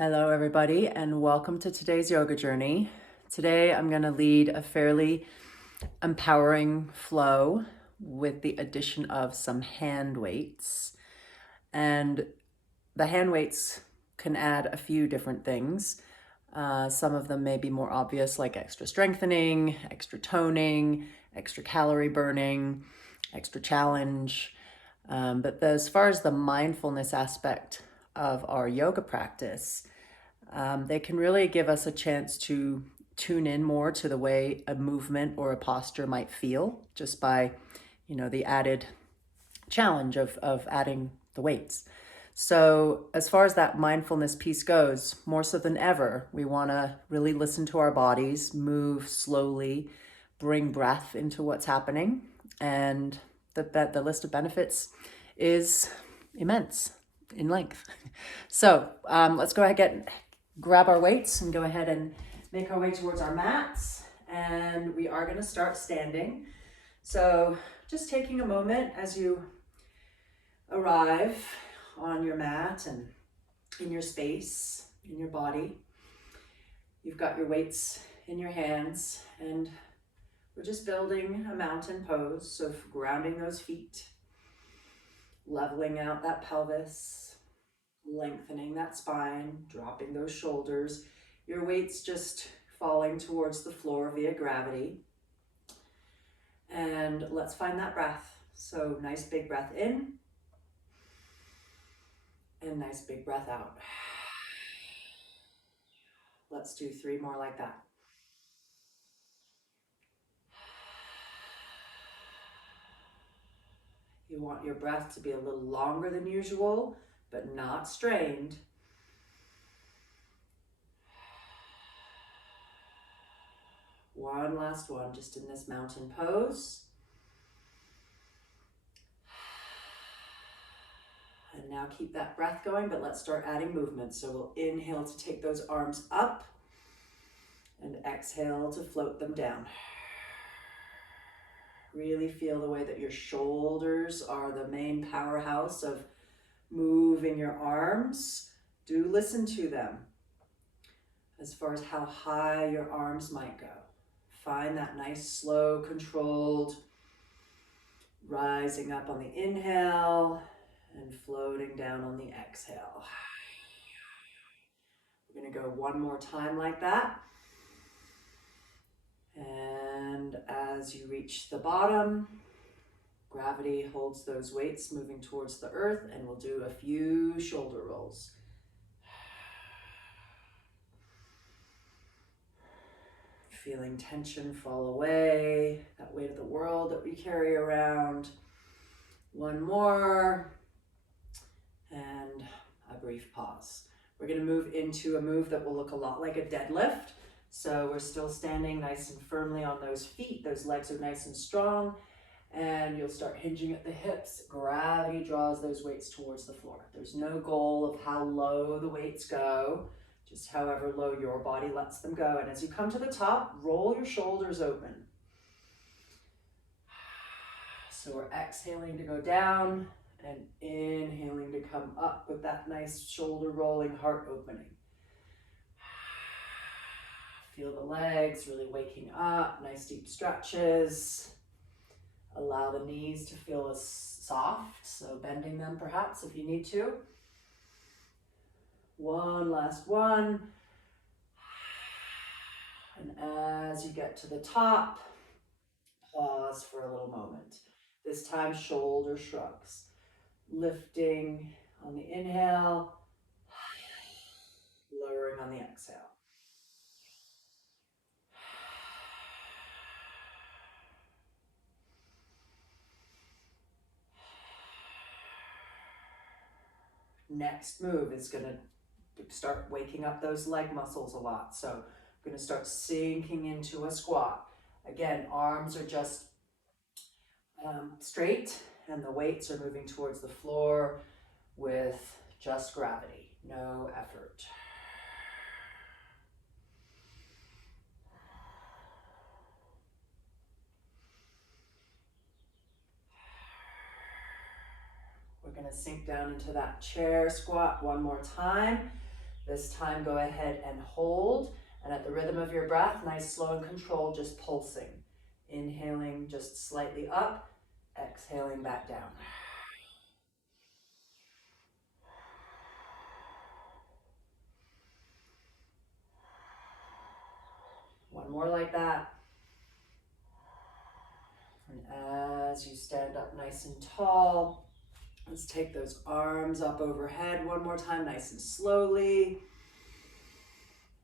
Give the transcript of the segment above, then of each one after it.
Hello, everybody, and welcome to today's yoga journey. Today, I'm going to lead a fairly empowering flow with the addition of some hand weights. And the hand weights can add a few different things. Some of them may be more obvious, like extra strengthening, extra toning, extra calorie burning, extra challenge. But as far as the mindfulness aspect of our yoga practice, they can really give us a chance to tune in more to the way a movement or a posture might feel just by, the added challenge of adding the weights. So as far as that mindfulness piece goes, more so than ever, we want to really listen to our bodies, move slowly, bring breath into what's happening, and that the list of benefits is immense in length. So let's go ahead and grab our weights and go ahead and make our way towards our mats. And we are going to start standing. So just taking a moment as you arrive on your mat and in your space, in your body. You've got your weights in your hands, and we're just building a mountain pose of grounding those feet, leveling out that pelvis, lengthening that spine, dropping those shoulders. Your weight's just falling towards the floor via gravity. And let's find that breath. So nice big breath in and nice big breath out. Let's do 3 more like that. You want your breath to be a little longer than usual, but not strained. One last one, just in this mountain pose. And now keep that breath going, but let's start adding movement. So we'll inhale to take those arms up and exhale to float them down. Really feel the way that your shoulders are the main powerhouse of moving your arms. Do listen to them as far as how high your arms might go. Find that nice, slow, controlled rising up on the inhale and floating down on the exhale. We're going to go one more time like that. And as you reach the bottom, gravity holds those weights moving towards the earth, and we'll do a few shoulder rolls. Feeling tension fall away, that weight of the world that we carry around. One more, and a brief pause. We're going to move into a move that will look a lot like a deadlift. So we're still standing nice and firmly on those feet. Those legs are nice and strong. And you'll start hinging at the hips. Gravity draws those weights towards the floor. There's no goal of how low the weights go, just however low your body lets them go. And as you come to the top, roll your shoulders open. So we're exhaling to go down and inhaling to come up with that nice shoulder rolling, heart opening. Feel the legs really waking up, nice deep stretches. Allow the knees to feel as soft, so bending them perhaps if you need to. One last one. And as you get to the top, pause for a little moment. This time, shoulder shrugs. Lifting on the inhale, lowering on the exhale. Next move is going to start waking up those leg muscles a lot. So I'm going to start sinking into a squat. Again, arms are just straight and the weights are moving towards the floor with just gravity, no effort. We're going to sink down into that chair squat one more time. This time, go ahead and hold. And at the rhythm of your breath, nice, slow, and controlled, just pulsing. Inhaling just slightly up, exhaling back down. One more like that. And as you stand up nice and tall, let's take those arms up overhead one more time, nice and slowly.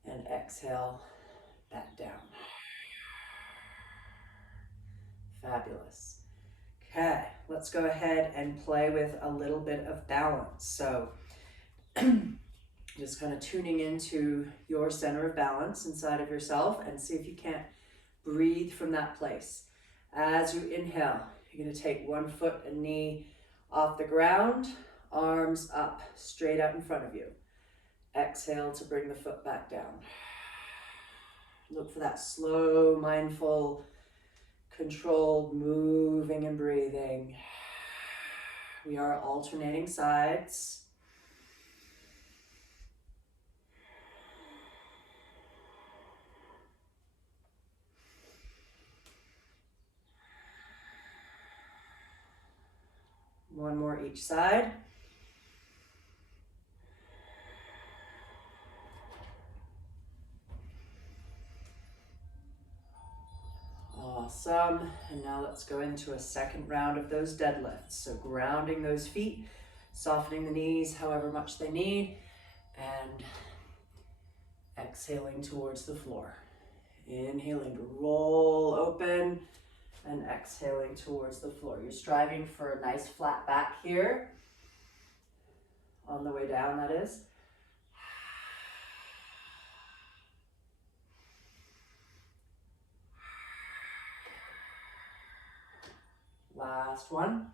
And exhale back down. Fabulous. Okay, let's go ahead and play with a little bit of balance. So just kind of tuning into your center of balance inside of yourself and see if you can't breathe from that place. As you inhale, you're going to take one foot and knee off the ground, arms up, straight out in front of you. Exhale to bring the foot back down. Look for that slow, mindful, controlled moving and breathing. We are alternating sides. One more each side. Awesome. And now let's go into a second round of those deadlifts. So grounding those feet, softening the knees however much they need, and exhaling towards the floor. Inhaling to roll open and exhaling towards the floor. You're striving for a nice flat back here. On the way down, that is. Last one.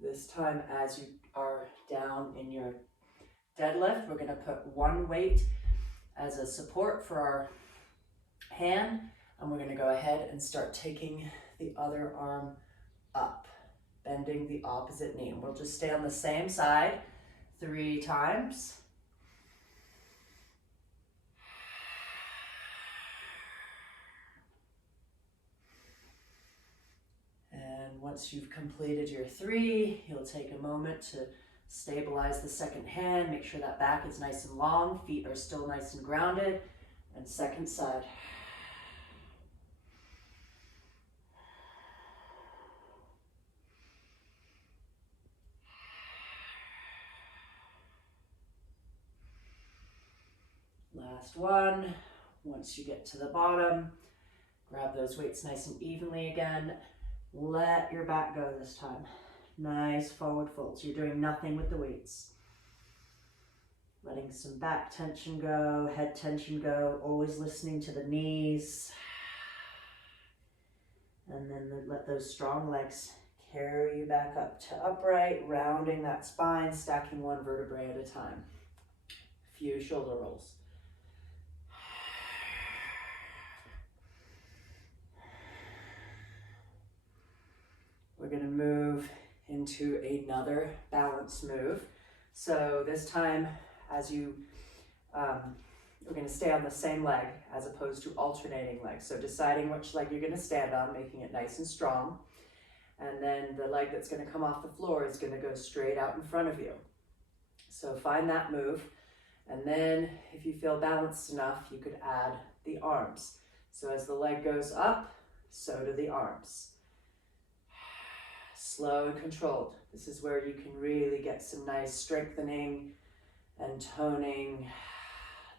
This time, as you are down in your deadlift, we're going to put one weight as a support for our hand, and we're going to go ahead and start taking the other arm up, bending the opposite knee. And we'll just stay on the same side 3 times. And once you've completed your 3, you'll take a moment to stabilize the second hand, make sure that back is nice and long, feet are still nice and grounded, and second side. Last one. Once you get to the bottom, grab those weights nice and evenly again. Let your back go this time. Nice forward folds. You're doing nothing with the weights. Letting some back tension go, head tension go, always listening to the knees. And then let those strong legs carry you back up to upright, rounding that spine, stacking one vertebrae at a time. A few shoulder rolls. We're going to move into another balance move. So this time, as you, we're going to stay on the same leg as opposed to alternating legs. So deciding which leg you're going to stand on, making it nice and strong. And then the leg that's going to come off the floor is going to go straight out in front of you. So find that move. And then if you feel balanced enough, you could add the arms. So as the leg goes up, so do the arms. Slow and controlled. This is where you can really get some nice strengthening and toning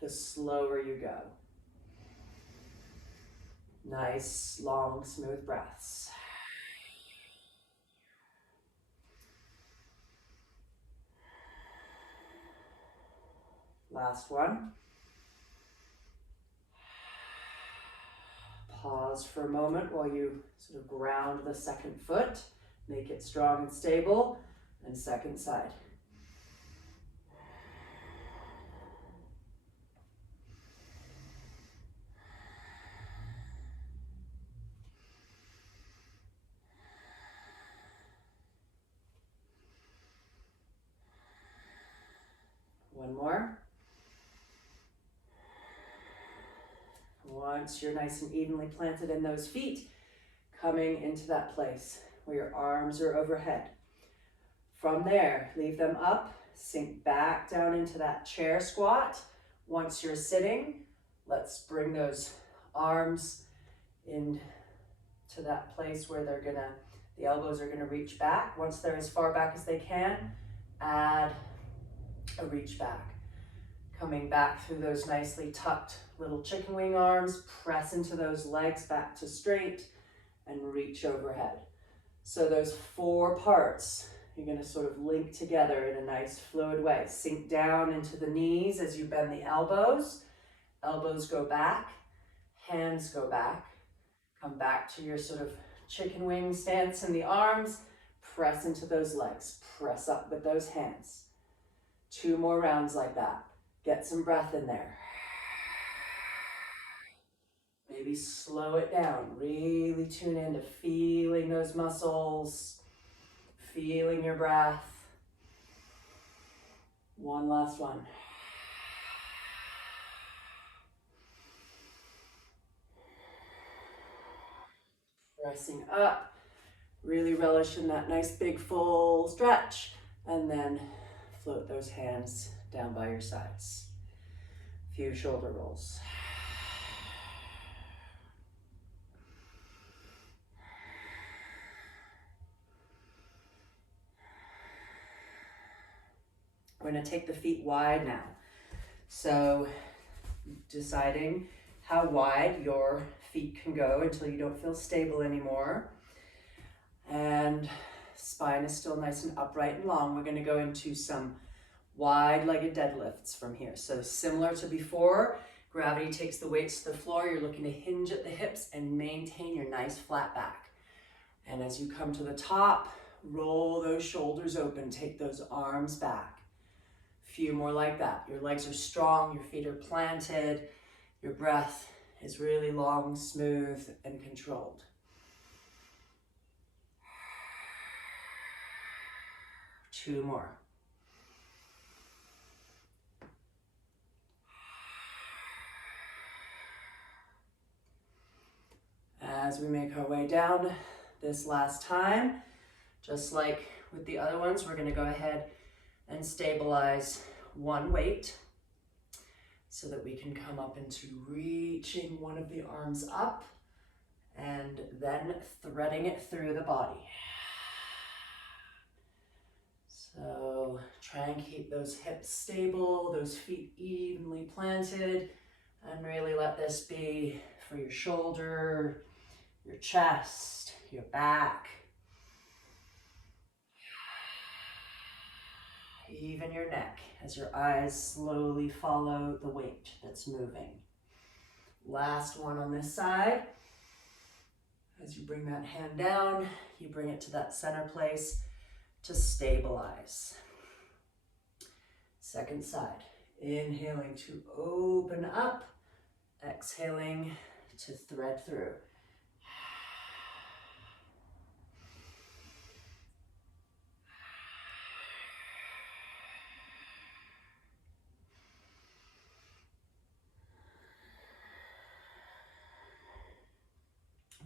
the slower you go. Nice, long, smooth breaths. Last one. Pause for a moment while you sort of ground the second foot. Make it strong and stable. And second side. One more. Once you're nice and evenly planted in those feet, coming into that place where your arms are overhead. From there, leave them up, sink back down into that chair squat. Once you're sitting, let's bring those arms into that place where the elbows are gonna reach back. Once they're as far back as they can, add a reach back. Coming back through those nicely tucked little chicken wing arms, press into those legs back to straight and reach overhead. So those 4 parts, you're gonna sort of link together in a nice fluid way. Sink down into the knees as you bend the elbows. Elbows go back, hands go back. Come back to your sort of chicken wing stance in the arms. Press into those legs. Press up with those hands. 2 more rounds like that. Get some breath in there. Maybe slow it down. Really tune into feeling those muscles, feeling your breath. One last one. Pressing up. Really relish in that nice big full stretch. And then float those hands down by your sides. Few shoulder rolls. We're going to take the feet wide now. So deciding how wide your feet can go until you don't feel stable anymore. And spine is still nice and upright and long. We're going to go into some wide-legged deadlifts from here. So similar to before, gravity takes the weights to the floor. You're looking to hinge at the hips and maintain your nice flat back. And as you come to the top, roll those shoulders open. Take those arms back. Few more like that. Your legs are strong, your feet are planted, your breath is really long, smooth, and controlled. Two more. As we make our way down this last time, just like with the other ones, we're going to go ahead and stabilize one weight so that we can come up into reaching one of the arms up and then threading it through the body. So try and keep those hips stable, those feet evenly planted, and really let this be for your shoulder, your chest, your back, even your neck as your eyes slowly follow the weight that's moving. Last one on this side. As you bring that hand down, you bring it to that center place to stabilize. Second side. Inhaling to open up, exhaling to thread through.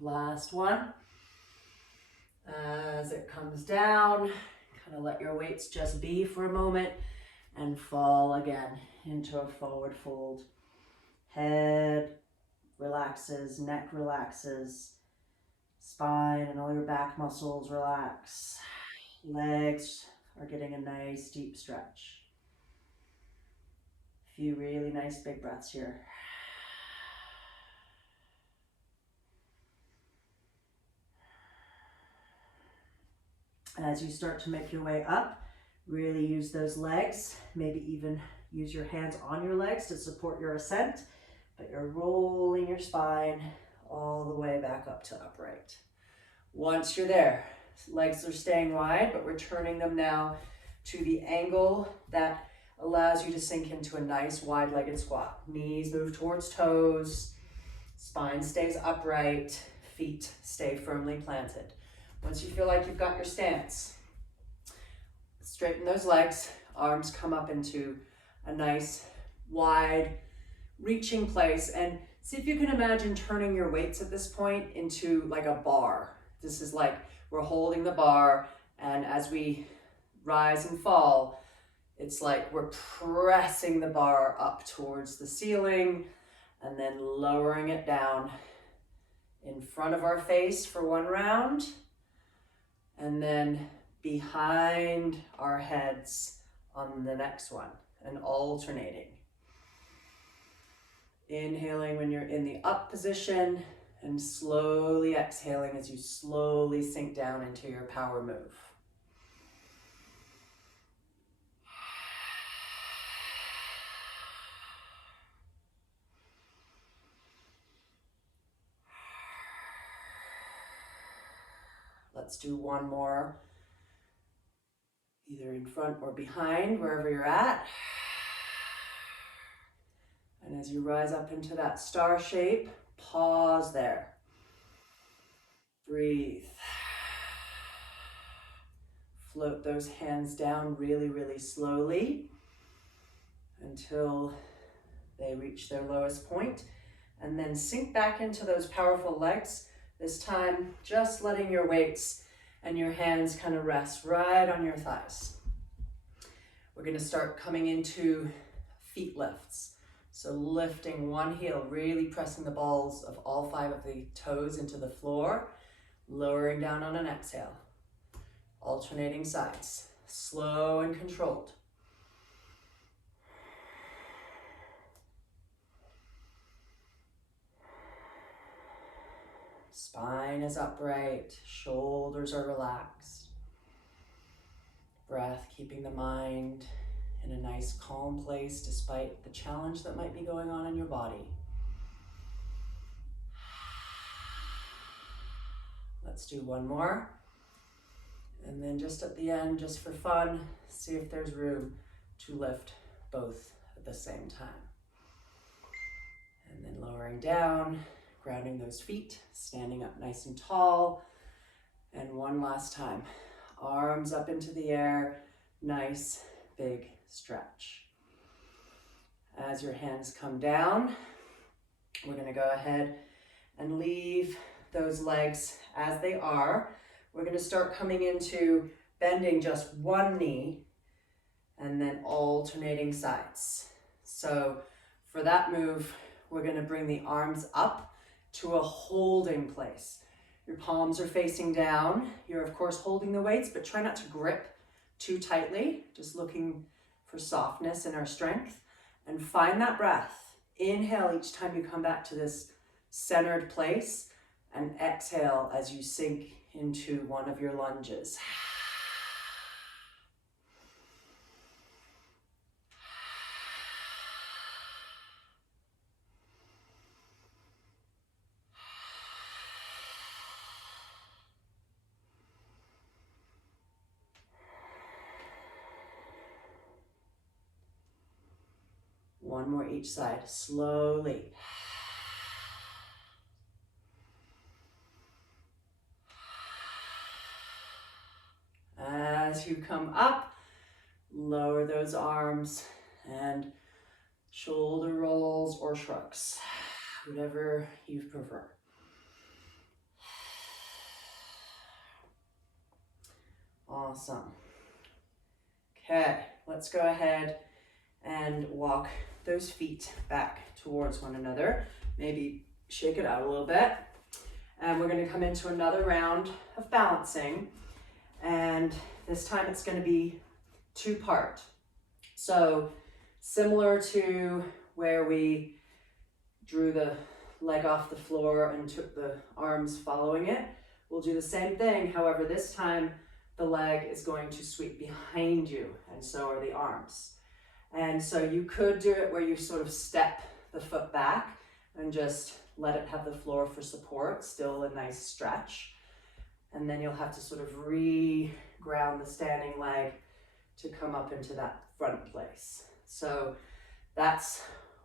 Last one. As it comes down, kind of let your weights just be for a moment and fall again into a forward fold. Head relaxes, neck relaxes, spine and all your back muscles relax. Legs are getting a nice deep stretch. A few really nice big breaths here. As you start to make your way up, really use those legs, maybe even use your hands on your legs to support your ascent, but you're rolling your spine all the way back up to upright. Once you're there, legs are staying wide, but we're turning them now to the angle that allows you to sink into a nice wide-legged squat. Knees move towards toes, spine stays upright, feet stay firmly planted. Once you feel like you've got your stance, straighten those legs, arms come up into a nice wide reaching place, and See if you can imagine turning your weights at this point into like a bar. This is like we're holding the bar, and as we rise and fall, it's like we're pressing the bar up towards the ceiling and then lowering it down in front of our face for one round, and then behind our heads on the next one, and alternating. Inhaling when you're in the up position and slowly exhaling as you slowly sink down into your power move. Let's do one more, either in front or behind, wherever you're at. And as you rise up into that star shape, pause there. Breathe. Float those hands down really, really slowly until they reach their lowest point, and then sink back into those powerful legs. This time, just letting your weights and your hands kind of rest right on your thighs. We're going to start coming into feet lifts. So lifting one heel, really pressing the balls of all 5 of the toes into the floor, lowering down on an exhale. Alternating sides, slow and controlled. Spine is upright, shoulders are relaxed. Breath, keeping the mind in a nice calm place despite the challenge that might be going on in your body. Let's do one more. And then just at the end, just for fun, see if there's room to lift both at the same time. And then lowering down, grounding those feet, standing up nice and tall. And one last time, arms up into the air, nice big stretch. As your hands come down, we're going to go ahead and leave those legs as they are. We're going to start coming into bending just one knee and then alternating sides. So for that move, we're going to bring the arms up to a holding place. Your palms are facing down. You're of course holding the weights, but try not to grip too tightly, just looking for softness in our strength. And find that breath. Inhale each time you come back to this centered place, and exhale as you sink into one of your lunges. One more each side, slowly. As you come up, lower those arms and shoulder rolls or shrugs, whatever you prefer. Awesome. Okay, let's go ahead and walk those feet back towards one another. Maybe shake it out a little bit. And we're going to come into another round of balancing. And this time it's going to be 2-part. So similar to where we drew the leg off the floor and took the arms following it, we'll do the same thing. However, this time the leg is going to sweep behind you, and so are the arms. And so you could do it where you sort of step the foot back and just let it have the floor for support, still a nice stretch. And then you'll have to sort of re-ground the standing leg to come up into that front place. So that's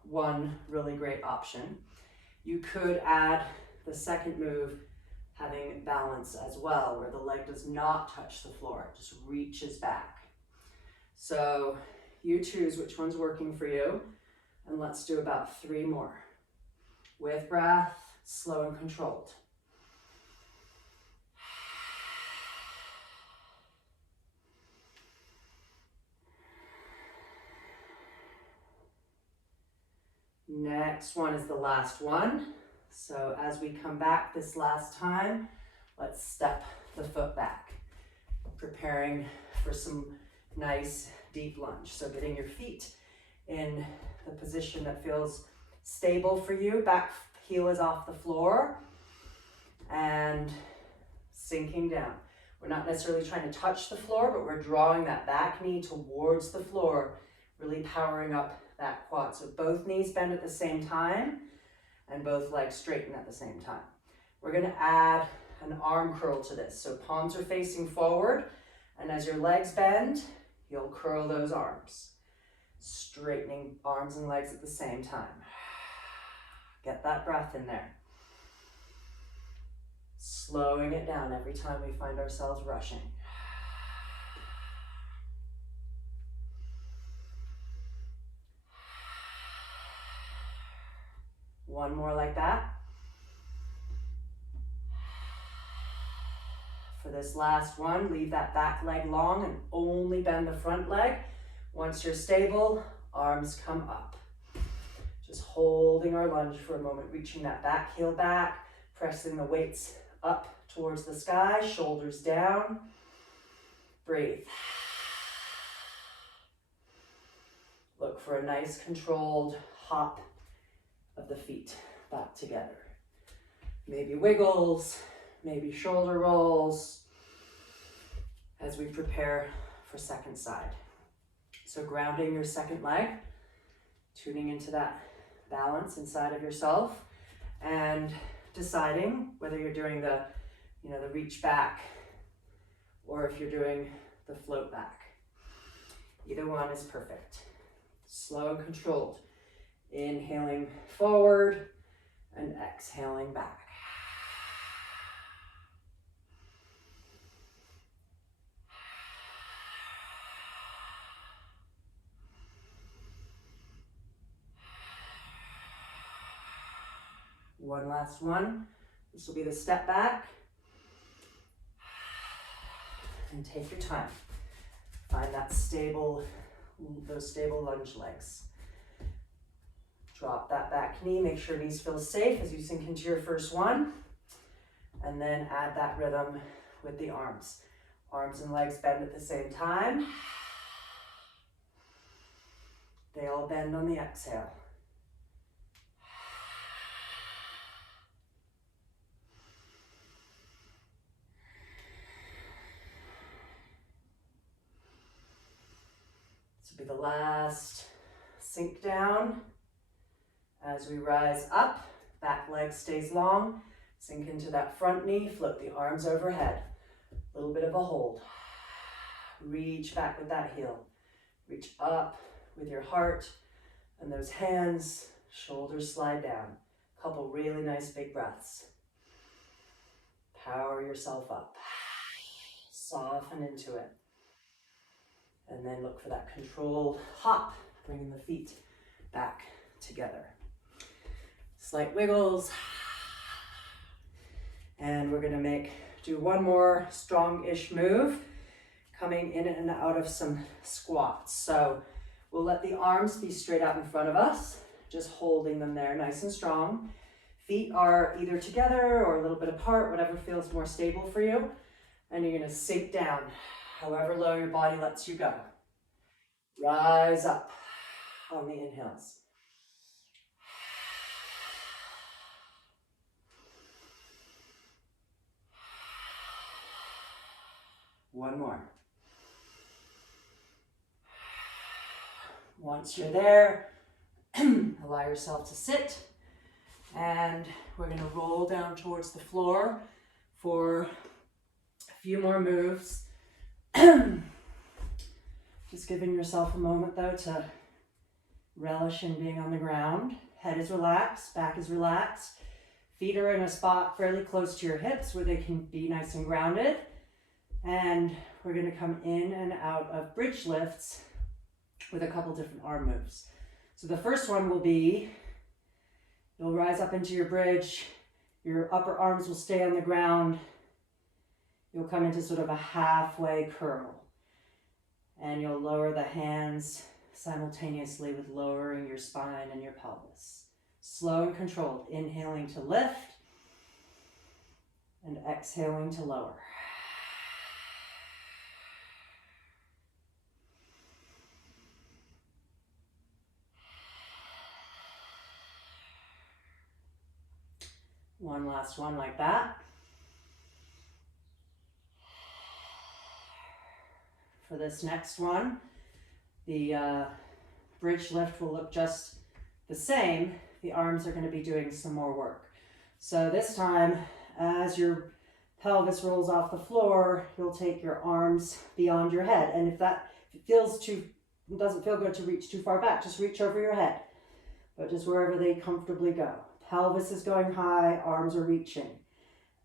one really great option. You could add the second move, having balance as well, where the leg does not touch the floor, it just reaches back. So you choose which one's working for you, and let's do about 3 more. with breath, slow and controlled. Next one is the last one. So as we come back this last time, let's step the foot back, preparing for some nice deep lunge. So getting your feet in the position that feels stable for you. Back heel is off the floor and sinking down. We're not necessarily trying to touch the floor, but we're drawing that back knee towards the floor, really powering up that quad. So both knees bend at the same time and both legs straighten at the same time. We're going to add an arm curl to this. So palms are facing forward, and as your legs bend, you'll curl those arms. Straightening arms and legs at the same time. Get that breath in there. Slowing it down every time we find ourselves rushing. One more like that. For this last one, leave that back leg long and only bend the front leg. Once you're stable, arms come up. Just holding our lunge for a moment, reaching that back heel back, pressing the weights up towards the sky, shoulders down. Breathe. Look for a nice controlled hop of the feet back together. Maybe wiggles, maybe shoulder rolls as we prepare for second side. So grounding your second leg, tuning into that balance inside of yourself, and deciding whether you're doing the reach back or if you're doing the float back. Either one is perfect. Slow and controlled. Inhaling forward and exhaling back. One last one. This will be the step back. And take your time. Find that those stable lunge legs. Drop that back knee. Make sure knees feel safe as you sink into your first one. And then add that rhythm with the arms. Arms and legs bend at the same time. They all bend on the exhale. This will be the last sink down. As we rise up, back leg stays long. Sink into that front knee, float the arms overhead. A little bit of a hold. Reach back with that heel. Reach up with your heart and those hands, shoulders slide down. Couple really nice big breaths. Power yourself up. Soften into it. And then look for that controlled hop, bringing the feet back together. Slight wiggles. And we're gonna do one more strong-ish move, coming in and out of some squats. So we'll let the arms be straight out in front of us, just holding them there nice and strong. Feet are either together or a little bit apart, whatever feels more stable for you. And you're gonna sink down, however low your body lets you go. Rise up on the inhales. One more. Once you're there, allow yourself to sit, and we're going to roll down towards the floor for a few more moves. Just giving yourself a moment though to relish in being on the ground. Head is relaxed, back is relaxed. Feet are in a spot fairly close to your hips where they can be nice and grounded. And we're going to come in and out of bridge lifts with a couple different arm moves. So the first one will be You'll rise up into your bridge. Your upper arms will stay on the ground. You'll come into sort of a halfway curl. And you'll lower the hands simultaneously with lowering your spine and your pelvis. Slow and controlled. Inhaling to lift and exhaling to lower. One last one like that. For this next one, the bridge lift will look just the same. The arms are going to be doing some more work. So this time, as your pelvis rolls off the floor, you'll take your arms beyond your head. And if it doesn't feel good to reach too far back, just reach over your head. But just wherever they comfortably go. Pelvis is going high, arms are reaching.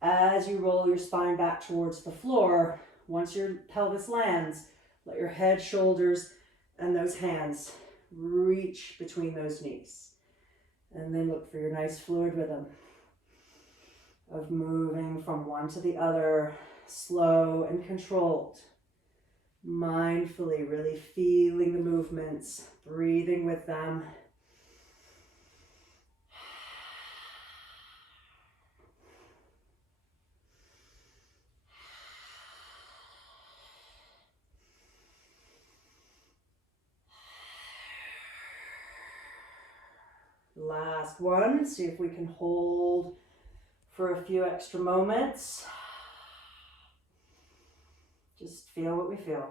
As you roll your spine back towards the floor, once your pelvis lands, let your head, shoulders, and those hands reach between those knees. And then look for your nice fluid rhythm of moving from one to the other, slow and controlled. Mindfully, really feeling the movements, breathing with them. Last one, see if we can hold for a few extra moments. Just feel what we feel.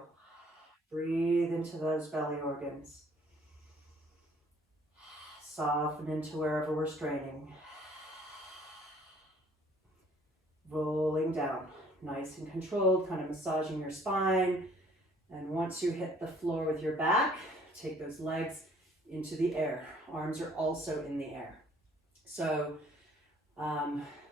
Breathe into those belly organs. Soften into wherever we're straining. Rolling down, nice and controlled, kind of massaging your spine. And once you hit the floor with your back, take those legs into the air. Arms are also in the air. So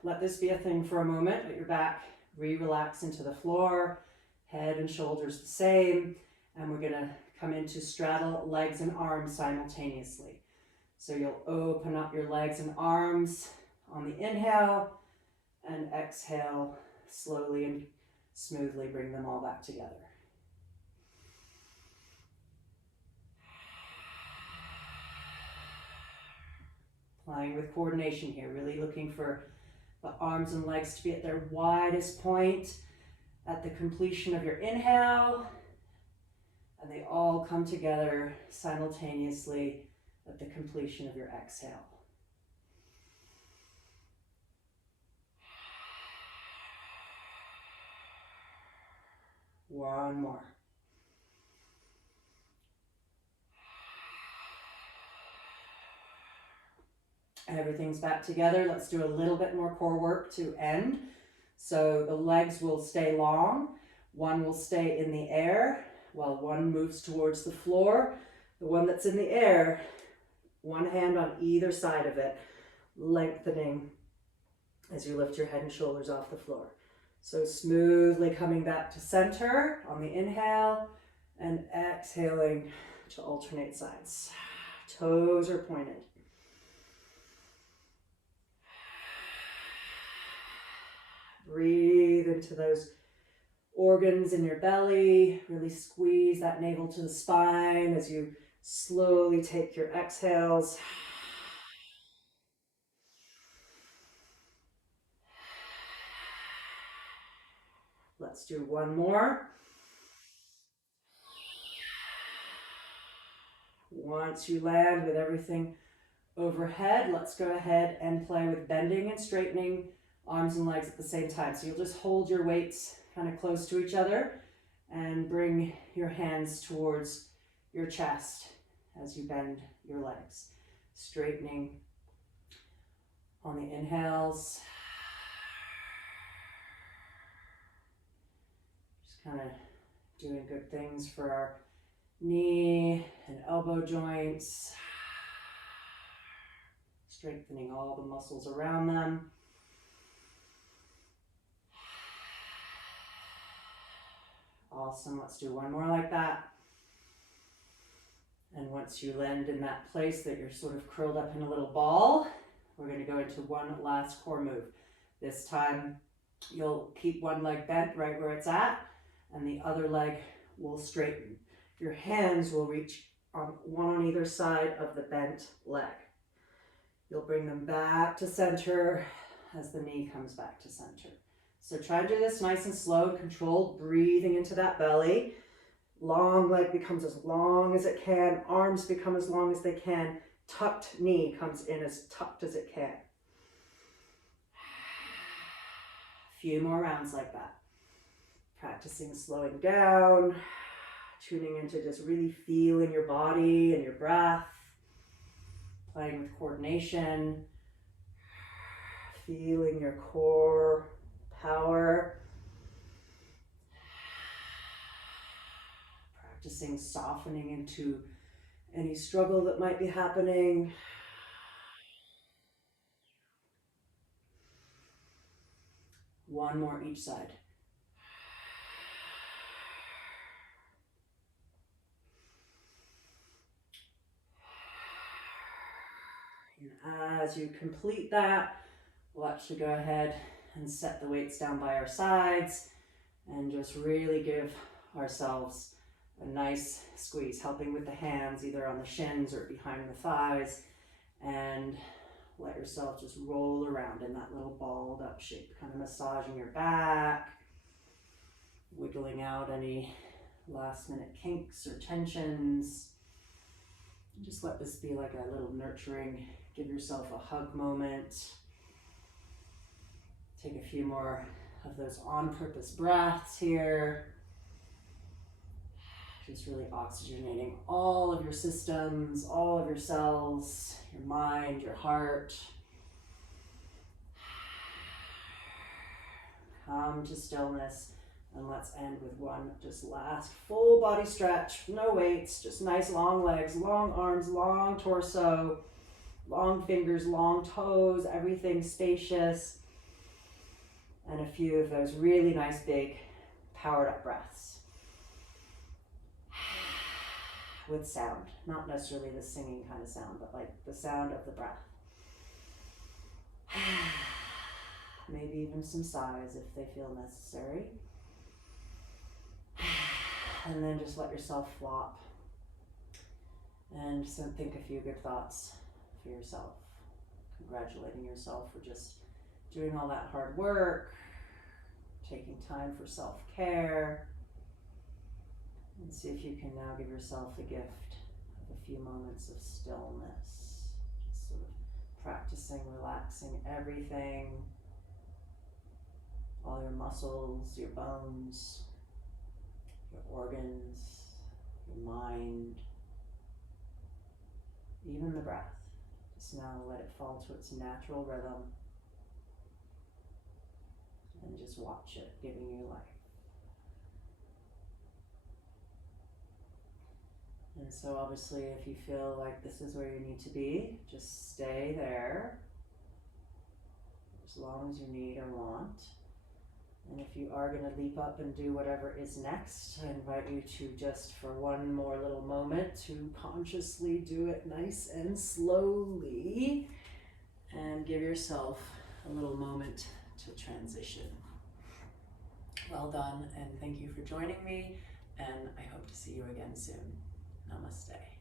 let this be a thing for a moment. Let your back relax into the floor, head and shoulders the same. And we're gonna come into straddle legs and arms simultaneously. So you'll open up your legs and arms on the inhale, and exhale, slowly and smoothly bring them all back together. Playing with coordination here, really looking for the arms and legs to be at their widest point at the completion of your inhale, and they all come together simultaneously at the completion of your exhale. One more. Everything's back together. Let's do a little bit more core work to end. So the legs will stay long. One will stay in the air while one moves towards the floor. The one that's in the air, one hand on either side of it, lengthening as you lift your head and shoulders off the floor. So smoothly coming back to center on the inhale and exhaling to alternate sides. Toes are pointed. Breathe into those organs in your belly. Really squeeze that navel to the spine as you slowly take your exhales. Let's do one more. Once you land with everything overhead, let's go ahead and play with bending and straightening arms and legs at the same time. So you'll just hold your weights kind of close to each other and bring your hands towards your chest as you bend your legs. Straightening on the inhales. Just kind of doing good things for our knee and elbow joints. Strengthening all the muscles around them. Awesome, let's do one more like that. And once you land in that place that you're sort of curled up in a little ball, We're going to go into one last core move. This time you'll keep one leg bent right where it's at, and the other leg will straighten. Your hands will reach on one on either side of the bent leg. You'll bring them back to center as the knee comes back to center. So try to do this nice and slow, controlled, breathing into that belly. Long leg becomes as long as it can. Arms become as long as they can. Tucked knee comes in as tucked as it can. A few more rounds like that. Practicing slowing down, tuning into just really feeling your body and your breath, playing with coordination, feeling your core power, practicing softening into any struggle that might be happening. One more each side. And as you complete that, we'll actually go ahead and set the weights down by our sides and just really give ourselves a nice squeeze, helping with the hands either on the shins or behind the thighs, and let yourself just roll around in that little balled up shape, kind of massaging your back, wiggling out any last minute kinks or tensions. Just let this be like a little nurturing, give yourself a hug moment. Take a few more of those on-purpose breaths here. Just really oxygenating all of your systems, all of your cells, your mind, your heart. Come to stillness, and let's end with one just last full body stretch. No weights, just nice long legs, long arms, long torso, long fingers, long toes, everything spacious. And a few of those really nice big powered up breaths. With sound, not necessarily the singing kind of sound, but like the sound of the breath. Maybe even some sighs if they feel necessary. And then just let yourself flop. And think a few good thoughts for yourself. Congratulating yourself for just doing all that hard work, taking time for self-care. And see if you can now give yourself a gift of a few moments of stillness. Just sort of practicing, relaxing everything. All your muscles, your bones, your organs, your mind, even the breath. Just now let it fall to its natural rhythm. And just watch it giving you life. And so obviously if you feel like this is where you need to be, just stay there as long as you need or want. And if you are going to leap up and do whatever is next, I invite you to just for one more little moment to consciously do it nice and slowly and give yourself a little moment to transition. Well done, and thank you for joining me, and I hope to see you again soon. Namaste.